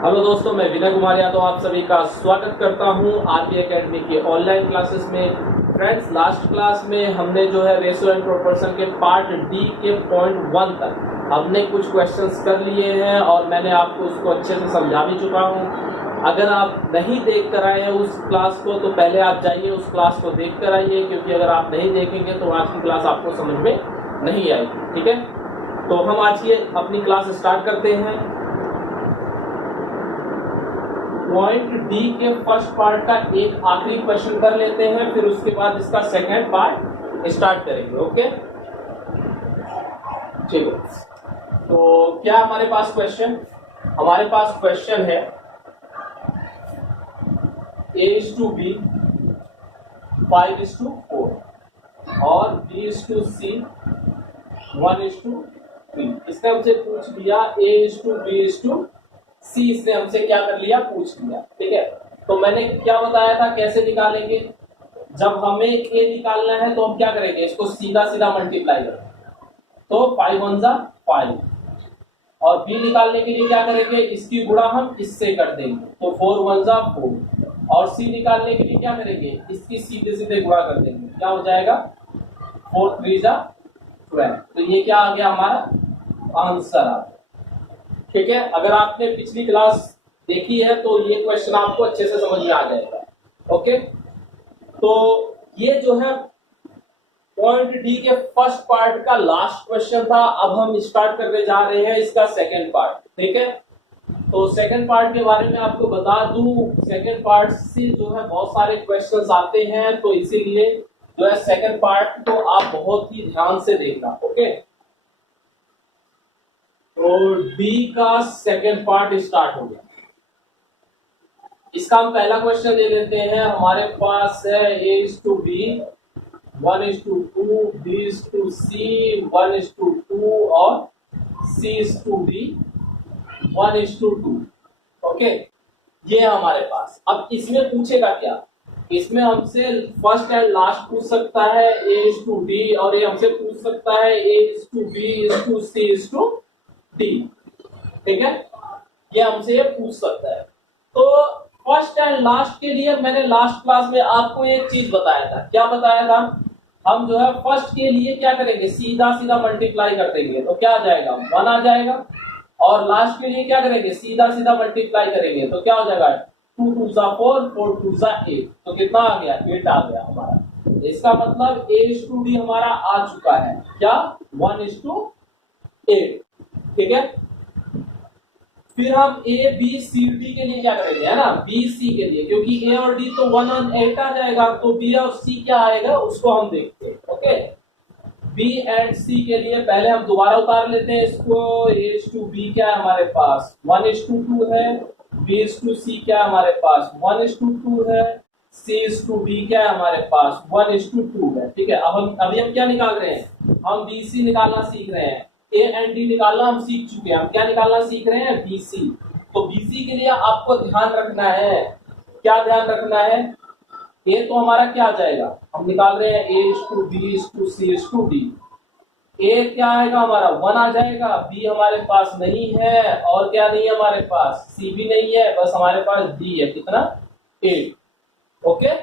Hello दोस्तों, मैं विनय कुमार यादव आप सभी का स्वागत करता हूं आरपी एकेडमी की ऑनलाइन क्लासेस में। फ्रेंड्स, लास्ट क्लास में हमने जो है रेशियो एंड प्रोपोर्शन के पार्ट डी के पॉइंट 1 तक हमने कुछ क्वेश्चंस कर लिए हैं और मैंने आपको उसको अच्छे से समझा भी चुका हूं। अगर आप नहीं देख कर आए हैं उस क्लास को तो पहले आप जाइए उस क्लास को देख कर आइए, क्योंकि अगर आप नहीं देखेंगे तो आज की क्लास आपको समझ में नहीं आएगी। ठीक है, तो हम आज की अपनी क्लास स्टार्ट करते हैं। पॉइंट डी के फर्स्ट पार्ट का एक आखिरी क्वेश्चन कर लेते हैं, फिर उसके बाद इसका सेकेंड पार्ट स्टार्ट करेंगे। ओके, ठीक है। तो क्या हमारे पास क्वेश्चन है A/B 5:4 और B/C 1:3। इसने हमसे पूछ लिया A/B/C, इसने हमसे क्या कर लिया, पूछ लिया। ठीक है, तो मैंने क्या बताया था कैसे निकालेंगे। जब हमें A निकालना है तो हम क्या करेंगे, इसको सीधा सीधा मल्टीप्लाई करेंगे, तो 5 1 5। और B निकालने के लिए क्या करेंगे, इसकी गुणा हम इससे कर देंगे, तो 4 1 4। और C निकालने के लिए क्या करेंगे, इसकी सीधे सीधे गुणा कर देंगे, क्या हो जाएगा 4 3 12। तो ये क्या आ गया, हमारा आंसर आ गया। ठीक है, अगर आपने पिछली क्लास देखी है तो ये क्वेश्चन आपको अच्छे से समझ में आ जाएगा। ओके, तो ये जो है पॉइंट डी के फर्स्ट पार्ट का लास्ट क्वेश्चन था। अब हम स्टार्ट करने जा रहे हैं इसका सेकंड पार्ट। ठीक है, तो सेकंड पार्ट के बारे में आपको बता दूं, सेकंड पार्ट से जो है बहुत सारे क्वेश्चंस आते हैं, तो इसीलिए जो है सेकंड पार्ट को आप बहुत ही ध्यान से देखना। ओके, तो डी का सेकेंड पार्ट स्टार्ट हो गया। इसका हम पहला क्वेश्चन ले लेते हैं। हमारे पास है A/B 1:2, B/C 1:2 और C/D 1:2। ओके, ये है हमारे पास। अब इसमें पूछेगा क्या, इसमें हमसे फर्स्ट एंड लास्ट पूछ सकता है A/D, और ये हमसे पूछ सकता है A/B/C/D। ठीक है, ये हमसे ये पूछ सकता है। तो फर्स्ट एंड लास्ट के लिए मैंने लास्ट क्लास में आपको एक चीज बताया था। क्या बताया था, हम जो है फर्स्ट के लिए क्या करेंगे, सीधा सीधा मल्टीप्लाई कर देंगे, तो क्या आ जाएगा 1 आ जाएगा। और लास्ट के लिए क्या करेंगे, सीधा सीधा मल्टीप्लाई करेंगे, तो क्या हो जाएगा 2 2 4 4 2 8। तो कितना आ गया, 8 आ गया हमारा। इसका मतलब A/D हमारा आ चुका है, क्या 1:8। ठीक है, फिर हम A/B/C/D के लिए क्या करेंगे, है ना, B/C के लिए, क्योंकि A और D तो 1 और 8 आ जाएगा, तो B और C क्या आएगा उसको हम देखते हैं। ओके, B एंड C के लिए पहले हम दोबारा उतार लेते हैं इसको। A/B क्या है हमारे पास 1:2 है, B/C क्या है हमारे पास 1:2 है, C/D क्या है हमारे पास 1:2 है। ठीक है, अब अभी हम क्या निकाल रहे हैं, हम BC निकालना सीख रहे हैं। A एंड D निकालना हम सीख चुके हैं, हम क्या निकालना सीख रहे हैं, BC। तो BC के लिए आपको ध्यान रखना है, क्या ध्यान रखना है, A तो हमारा क्या आ जाएगा, हम निकाल रहे हैं A/B/C/D। A क्या आएगा हमारा 1 आ जाएगा, B हमारे पास नहीं है, और क्या नहीं है हमारे पास, C भी नहीं है, बस हमारे पास D है, कितना 8। ओके,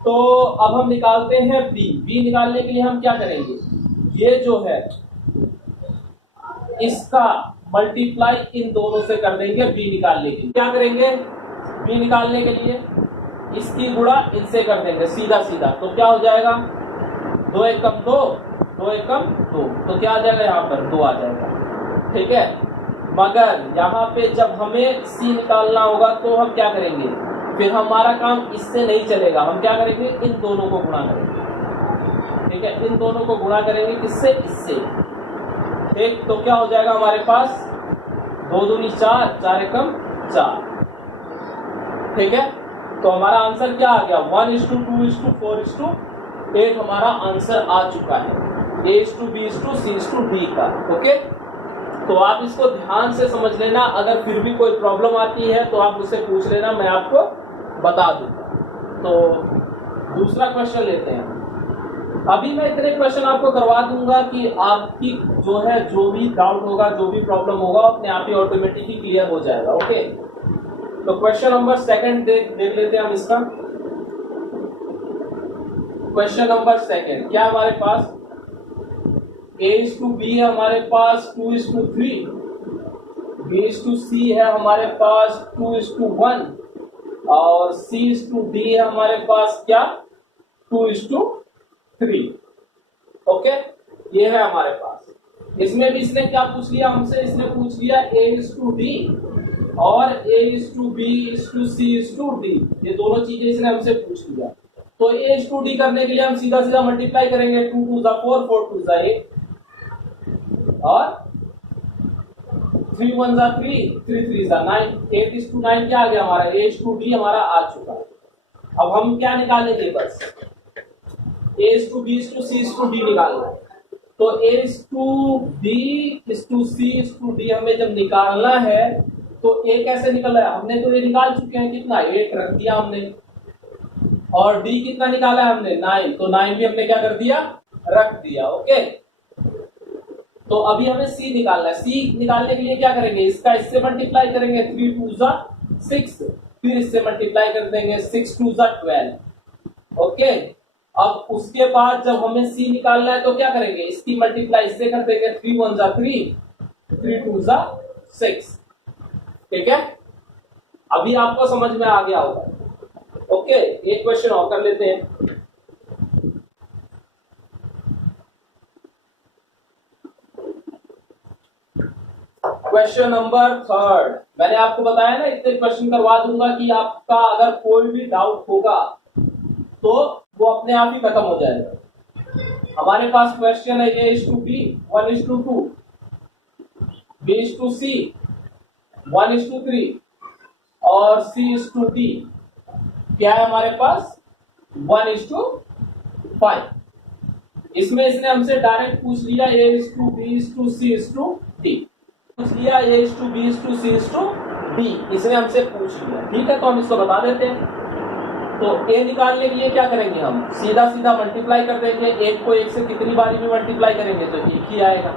तो अब हम निकालते हैं B निकालने के लिए हम क्या करेंगे, ये जो है इसका मल्टीप्लाई इन दोनों से कर देंगे। B निकालने के लिए क्या करेंगे, B निकालने के लिए इसकी गुणा इनसे कर देंगे सीधा सीधा, तो क्या हो जाएगा 2 1 2, 2 1 2, तो क्या आ जाएगा यहाँ पर 2 आ जाएगा। ठीक है, मगर यहाँ पे जब हमें C निकालना होगा तो हम क्या करेंगे, फिर हमारा काम इससे नहीं चलेगा, हम क्या करेंगे, इन दोनों को गुणा करेंगे। ठीक है, इन दोनों को गुणा करेंगे, किससे, इससे। ठीक, तो क्या हो जाएगा हमारे पास 2 दूनी 4, 4 एकम 4। ठीक है, तो हमारा आंसर क्या आ गया 1:2:4:8 हमारा आंसर आ चुका है A/B/C/D का। ओके, तो आप इसको ध्यान से समझ लेना, अगर फिर भी कोई प्रॉब्लम आती है तो आप मुझसे पूछ लेना, मैं आपको बता दूंगा। तो दूसरा क्वेश्चन लेते हैं। अभी मैं इतने क्वेश्चन आपको करवा दूंगा कि आपकी जो है जो भी डाउट होगा, जो भी प्रॉब्लम होगा, अपने आप ही ऑटोमेटिकली क्लियर हो जाएगा। ओके, तो क्वेश्चन नंबर सेकंड देख लेते हैं हम इसका। क्वेश्चन नंबर सेकंड क्या हमारे पास, A:B है हमारे पास 2:3, B:C है हमारे पास 2:1 और C:D है हमारे पास क्या 2:3। ओके, ये है हमारे पास। इसमें भी इसने क्या पूछ लिया हमसे, इसने पूछ लिया A:D और A:B:C:D, ये दोनों चीजें इसने हमसे पूछ लिया। तो A:D करने के लिए हम सीधा सीधा मल्टीप्लाई करेंगे, 2 2 4 4 2 8 और 3 1 3 3 3 9, 8:9 क्या आ गया हमारा, A:D हमारा आ चुका है। अब हम क्या निकालेंगे, बस A:B:C:D निकालना है। तो A:B:C:D हमें जब निकालना है तो A कैसे निकल रहा है, हमने तो ये निकाल चुके हैं, कितना 8 रख दिया हमने, और D कितना निकाला है हमने 9, तो 9 भी हमने क्या कर दिया, रख दिया। ओके, तो अभी हमें C निकालना है। C निकालने के लिए क्या करेंगे, इसका इससे मल्टीप्लाई करेंगे, 3 2 6, फिर इससे मल्टीप्लाई कर देंगे, 6 2 12। ओके, अब उसके बाद जब हमें C निकालना है तो क्या करेंगे, इसकी मल्टीप्लाई इससे कर देंगे, 3 1 3 3 2 6। ठीक है, अभी आपको समझ में आ गया होगा। ओके, एक क्वेश्चन और कर लेते हैं। क्वेश्चन नंबर थर्ड, मैंने आपको बताया ना इतने क्वेश्चन करवा दूंगा कि आपका अगर कोई भी डाउट होगा तो वो अपने आप ही खत्म हो जाएगा। हमारे पास क्वेश्चन है A:B 1:2, B:C 1:3 और C:D क्या है हमारे पास 1:5। इसमें इसने हमसे डायरेक्ट पूछ लिया A:B:C:D, पूछ लिया A:B:C:D, इसने हमसे पूछ लिया। ठीक है, तो हम इसको बता देते हैं। तो A निकालने के लिए क्या करेंगे, हम सीधा सीधा मल्टीप्लाई कर देंगे। एक को एक से कितनी बारी में मल्टीप्लाई करेंगे तो एक ही आएगा।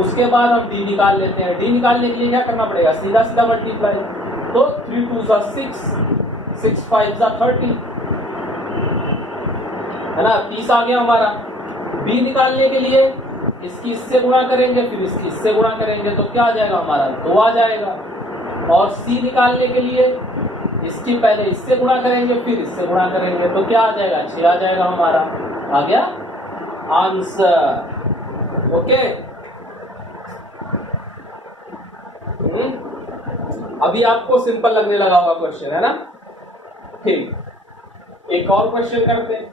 उसके बाद हम D निकाल लेते हैं। D निकालने के लिए क्या करना पड़ेगा, सीधा सीधा मल्टीप्लाई। तो 3 2 6, 6 5 30, है ना, 30 आ गया हमारा। B निकालने के लिए इसकी इससे गुणा करेंगे, फिर इसकी इससे गुणा करेंगे, तो क्या आ जाएगा हमारा 2 आ जाएगा। और C निकालने के लिए इसकी पहले इससे गुणा करेंगे, फिर इससे गुणा करेंगे, तो क्या आ जाएगा 6 आ जाएगा हमारा। आ गया आंसर। ओके, अभी आपको सिंपल लगने लगा होगा क्वेश्चन, है ना। ठीक, एक और क्वेश्चन करते हैं।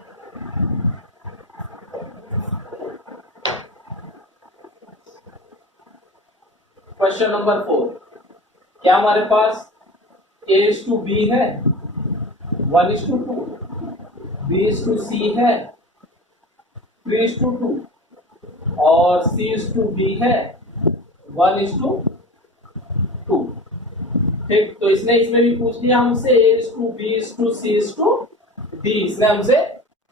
क्वेश्चन नंबर 4, क्या हमारे पास A:B है 1:2, B:C है 3:2 और C:D है 1:2। ठीक, तो इसने इसमें भी पूछ लिया हमसे A:B:C:D, इसने हमसे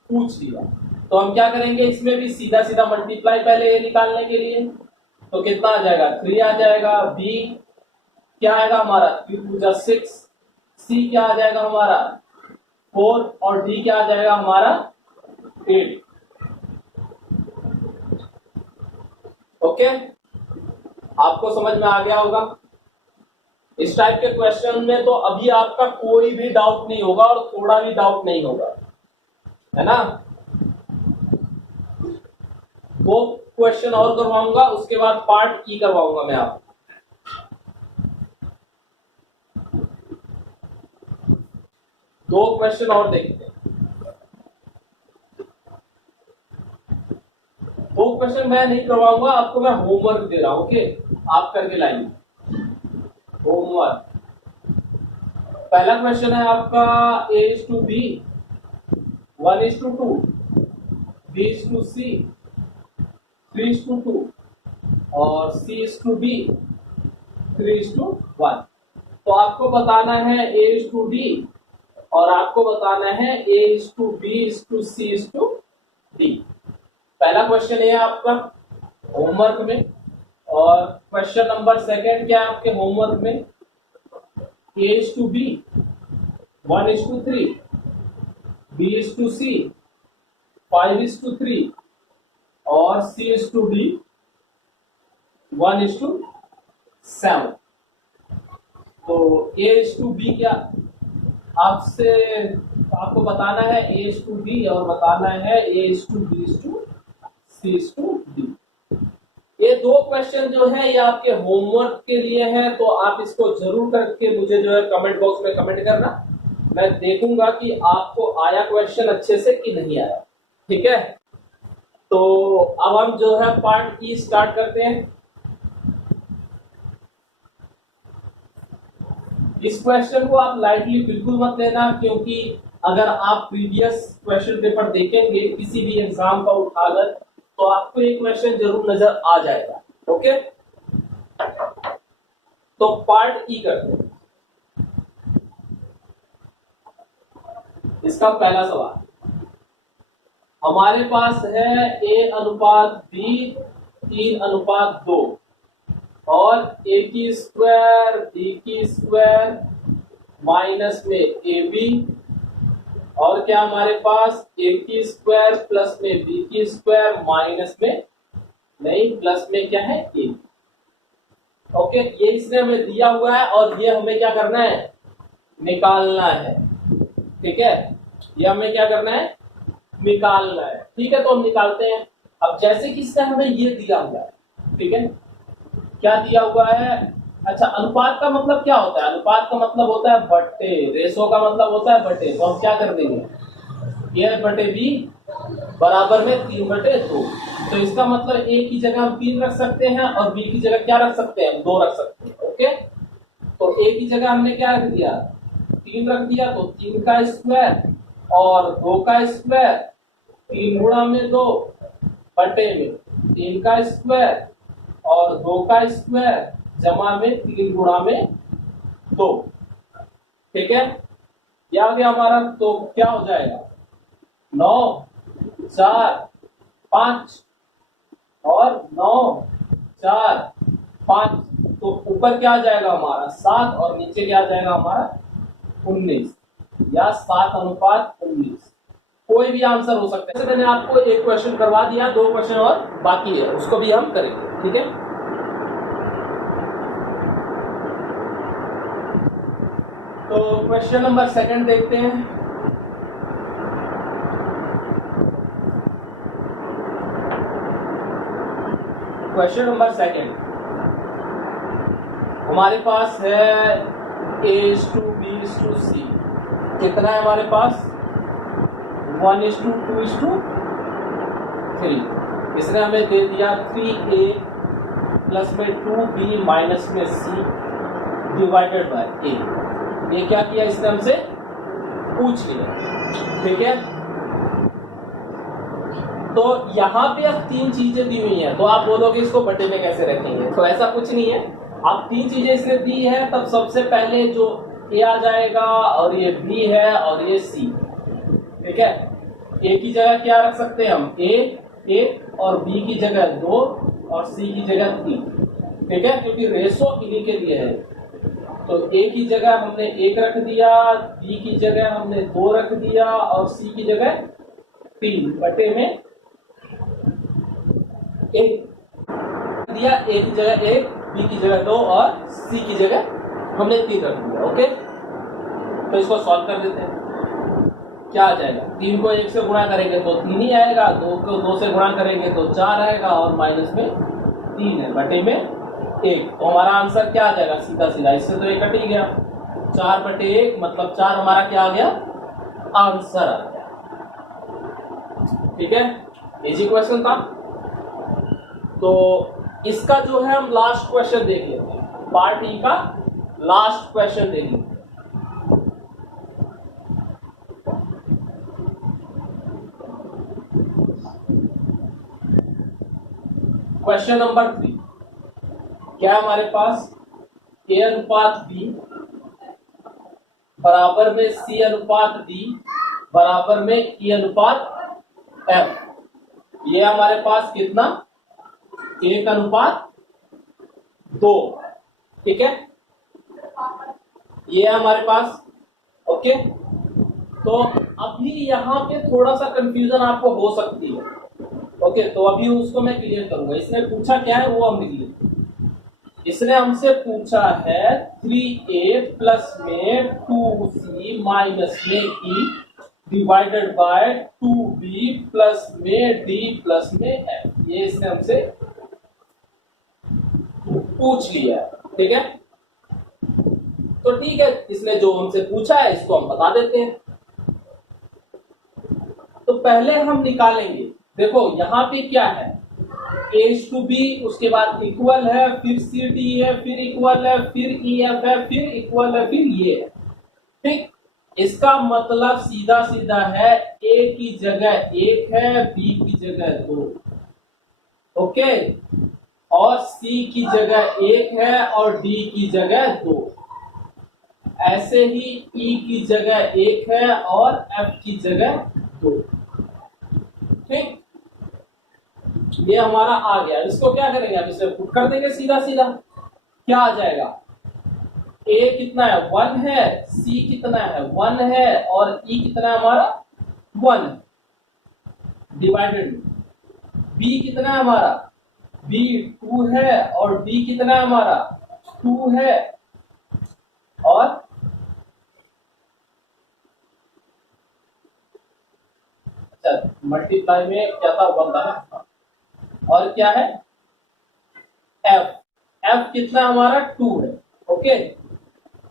पूछ लिया। तो हम क्या करेंगे, इसमें भी सीधा सीधा मल्टीप्लाई पहले A निकालने के लिए, तो कितना आ जाएगा 3 आ जाएगा। B क्या आएगा हमारा 3 2 6, C क्या आ जाएगा हमारा 4 और D क्या आ जाएगा हमारा 8। ओके, आपको समझ में आ गया होगा। इस टाइप के क्वेश्चन में तो अभी आपका कोई भी डाउट नहीं होगा और थोड़ा भी डाउट नहीं होगा, है ना। 2 क्वेश्चन और करवाऊंगा, उसके बाद पार्ट ई करवाऊंगा मैं आपको। 2 क्वेश्चन और देखते हैं। 2 क्वेश्चन मैं नहीं करवाऊंगा आपको, मैं होमवर्क दे रहा हूं। ओके, आप करके लाइए होमवर्क। पहला क्वेश्चन है आपका A:B 1:2, B:C 3:2 और C:D 3:1। तो आपको बताना है A:D और आपको बताना है A:B:C:D। पहला क्वेश्चन है आपका होमवर्क में, और क्वेश्चन नंबर सेकंड क्या है आपके होमवर्क में, A:B 1:3, B:C 5:3 और C:D 1:7। तो A:B क्या आपसे आपको बताना है, A:B और बताना है A:B:C:D। ये दो क्वेश्चन जो है ये आपके होमवर्क के लिए है, तो आप इसको जरूर करके मुझे जो है कमेंट बॉक्स में कमेंट करना। मैं देखूंगा कि आपको आया क्वेश्चन अच्छे से कि नहीं आया। ठीक है, तो अब हम जो है पार्ट ई स्टार्ट करते हैं। इस क्वेश्चन को आप लाइटली बिल्कुल मत लेना, क्योंकि अगर आप प्रीवियस क्वेश्चन पेपर देखेंगे किसी भी एग्जाम का उठाकर, तो आपको एक क्वेश्चन जरूर नजर आ जाएगा। ओके, तो पार्ट ई करते हैं। इसका पहला सवाल हमारे पास है A:B 3:2 और A² B² माइनस में AB, और क्या हमारे पास A² प्लस में B² माइनस में नहीं प्लस में क्या है A। ओके, ये इसने हमें दिया हुआ है और ये हमें क्या करना है, निकालना है। ठीक है, ये हमें क्या करना है, निकालना है। ठीक है, तो हम निकालते हैं। अब जैसे कि इसने हमें ये दिया हुआ है, ठीक है, क्या दिया हुआ है, अच्छा अनुपात का मतलब क्या होता है, अनुपात का मतलब होता है बट्टे, रेशो का मतलब होता है बट्टे। तो हम क्या कर देंगे, A/B बराबर में 3/2। तो इसका मतलब A की जगह हम 3 रख सकते हैं और B की जगह क्या रख सकते हैं, 2 रख सकते हैं। ओके, तो A की जगह हमने क्या रख दिया, 3 रख दिया, तो 3 का स्क्वायर और 2 का स्क्वायर, 3 गुणा में 2 बटे में 3 का स्क्वायर और 2 का स्क्वायर जमा में 3 गुणा में 2। ठीक है, ये आ गया हमारा। तो क्या हो जाएगा, 9 4 5 और 9 4 5। तो ऊपर क्या आ जाएगा हमारा 7 और नीचे क्या आ जाएगा हमारा 19, या 7:19। कोई भी आंसर हो सकता है। जैसे मैंने आपको एक क्वेश्चन करवा दिया, 2 क्वेश्चन और बाकी है, उसको भी हम करेंगे। ठीक है, तो क्वेश्चन नंबर सेकंड देखते हैं। क्वेश्चन नंबर सेकंड हमारे पास है A:B:C। कितना है हमारे पास, 1:2:3। इसने हमें दे दिया 3A प्लस में 2B माइनस में C डिवाइडेड बाय A। ये क्या किया, इसने हमसे पूछ लिया। ठीक है, तो यहाँ पे अब 3 चीजें दी हुई हैं, तो आप बोलोगे इसको बटे में कैसे रखेंगे, तो ऐसा कुछ नहीं है। आप 3 चीजें इसने दी है, तब सबसे पहले जो A आ जाएगा और ये B है और ये C। ठीक है, A की जगह क्या रख सकते हैं हम, A और B की जगह 2 और C की जगह 3। ठीक है, क्योंकि रेशो इन्हीं के लिए है। तो A की जगह हमने 1 रख दिया, B की जगह हमने 2 रख दिया और C की जगह 3 बटे में 1 दिया। A की जगह 1, B की जगह 2 और C की जगह हमने 3 रख दिया। ओके, तो इसको सॉल्व कर देते हैं। क्या आ जाएगा, 3 को 1 से गुणा करेंगे तो 3 ही आएगा, 2 को 2 से गुणा करेंगे तो 4 आएगा और माइनस में 3 है बटे में 1। तो हमारा आंसर क्या आ जाएगा, सीधा सीधा इससे तो 1 कट ही गया। 4/1 मतलब 4 हमारा क्या आ गया, आंसर आ गया। ठीक है, इजी क्वेश्चन था। तो इसका जो है हम लास्ट क्वेश्चन देख लेते हैं, पार्ट ई का लास्ट क्वेश्चन देख लेते हैं। क्वेश्चन नंबर 3 क्या हमारे पास, A:B बराबर में C:D बराबर में E:F। ये हमारे पास कितना 1:2, ठीक है, ये है हमारे पास। ओके, तो अभी यहाँ पे थोड़ा सा कंफ्यूजन आपको हो सकती है। ओके, तो अभी उसको मैं क्लियर करूंगा। इसने पूछा क्या है वो हम लिख लेते हैं। इसने हमसे पूछा है 3a प्लस में 2c माइनस में e divided by 2b plus में d प्लस में f। ये इसने हमसे पूछ लिया है, ठीक है। तो ठीक है, इसने जो हमसे पूछा है इसको हम बता देते हैं। तो पहले हम निकालेंगे, देखो यहां पे क्या है, a/b, उसके बाद इक्वल है, फिर ct है, फिर इक्वल है, फिर ef है, फिर इक्वल है, फिर ये है, ठीक। इसका मतलब सीधा सीधा है a की जगह 1 है, b की जगह 2, ओके, और c की जगह 1 है और d की जगह 2। ऐसे ही e की जगह 1 है और f की जगह 2, ठीक। ये हमारा आ गया। इसको क्या करेंगे, अब इसे पुट कर देंगे सीधा सीधा। क्या आ जाएगा, a कितना है 1 है, c कितना है 1 है और e कितना है हमारा 1 है, डिवाइडेड b कितना है हमारा, b 2 है और d कितना है हमारा 2 है, और अच्छा मल्टीप्लाई में क्या था 1 था ना, और क्या है f कितना हमारा 2 है, ओके।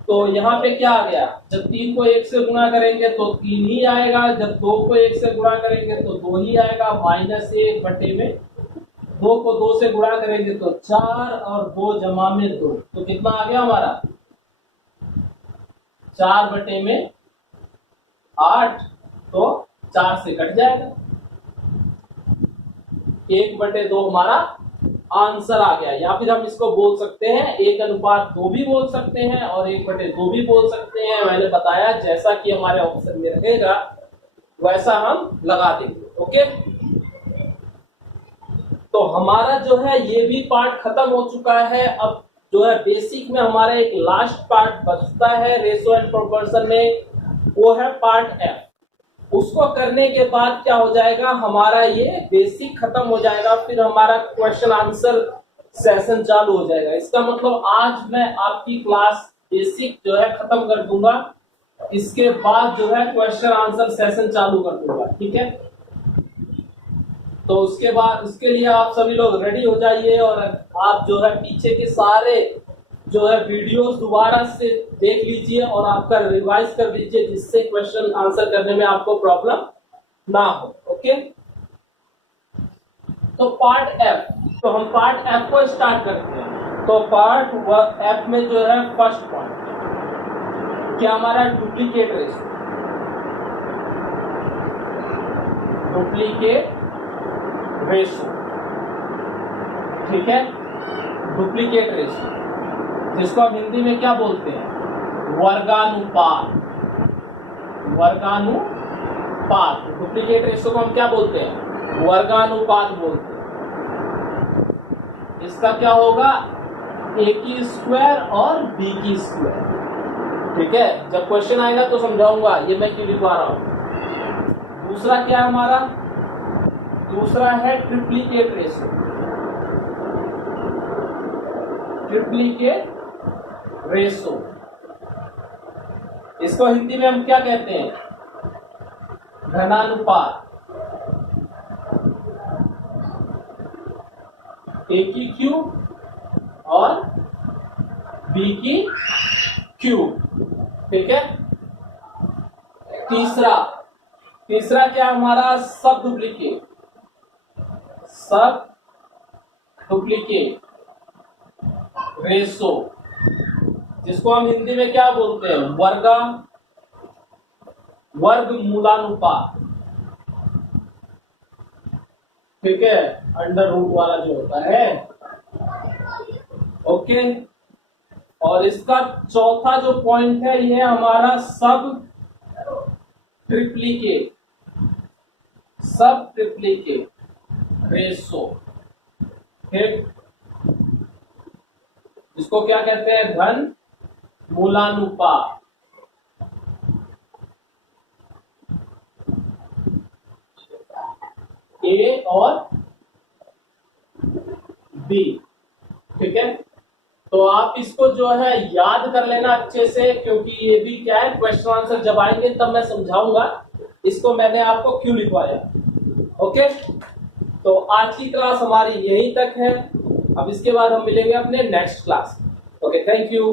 तो यहाँ पे क्या आ गया, जब 3 को 1 से गुणा करेंगे तो 3 ही आएगा, जब 2 को 1 से गुणा करेंगे तो 2 ही आएगा, -1 बटे में 2 को 2 से गुणा करेंगे तो 4 और 2 जमा में 2, तो कितना आ गया हमारा 4 बटे में 8, तो 4 से कट जाएगा, 1/2 हमारा आंसर आ गया। या फिर हम इसको बोल सकते हैं 1:2 भी बोल सकते हैं और 1/2 भी बोल सकते हैं। मैंने बताया जैसा कि हमारे ऑप्शन में रहेगा वैसा हम लगा देंगे, ओके। तो हमारा जो है ये भी पार्ट खत्म हो चुका है। अब जो है बेसिक में हमारा एक लास्ट पार्ट बचता है रेशो एंड प्रोपोर्शन में, वो है पार्ट एफ। उसको करने के बाद क्या हो जाएगा, हमारा ये बेसिक खत्म हो जाएगा, फिर हमारा क्वेश्चन आंसर सेशन चालू हो जाएगा। इसका मतलब आज मैं आपकी क्लास बेसिक जो है खत्म कर दूंगा, इसके बाद जो है क्वेश्चन आंसर सेशन चालू कर दूंगा, ठीक है। तो उसके बाद उसके लिए आप सभी लोग रेडी हो जाइए और आप जो है पीछे के सारे जो है वीडियोस दोबारा से देख लीजिए और आपका रिवाइज कर लीजिए, जिससे क्वेश्चन आंसर करने में आपको प्रॉब्लम ना हो, ओके। तो पार्ट एफ, तो हम पार्ट एफ को स्टार्ट करते हैं। तो पार्ट एफ में जो है फर्स्ट पॉइंट क्या हमारा डुप्लीकेट रेशो, डुप्लीकेट रेशो, ठीक है, डुप्लीकेट रेशो, जिसको हम हिंदी में क्या बोलते हैं, वर्गानुपात, वर्गानुपात। डुप्लीकेट रेशो को हम क्या बोलते हैं, वर्गानुपात बोलते हैं। इसका क्या होगा, a की स्क्वायर और b की स्क्वायर, ठीक है। जब क्वेश्चन आएगा तो समझाऊंगा ये मैं क्यों लिखवा रहा हूं। दूसरा क्या है हमारा, दूसरा है ट्रिप्लीकेट रेशो, ट्रिप्लीकेट रेशो, इसको हिंदी में हम क्या कहते हैं, घनानुपात। a की क्यूब और b की क्यूब, ठीक है। तीसरा क्या हमारा, सब डुप्लीकेट, सब डुप्लीकेट रेशो, जिसको हम हिंदी में क्या बोलते हैं, वर्गमूलानुपात, ठीक है, अंडर रूट वाला जो होता है, ओके। और इसका चौथा जो पॉइंट है ये हमारा सब ट्रिप्लीकेट, सब ट्रिप्लीकेट, रेशो, ठीक, इसको क्या कहते हैं, घन मूलानुपात। ए और बी, ठीक है। तो आप इसको जो है याद कर लेना अच्छे से, क्योंकि ये भी क्या है, क्वेश्चन आंसर जब आएंगे तब मैं समझाऊंगा इसको मैंने आपको क्यों लिखवाया। ओके, तो आज की क्लास हमारी यहीं तक है। अब इसके बाद हम मिलेंगे अपने next class. Okay, thank you.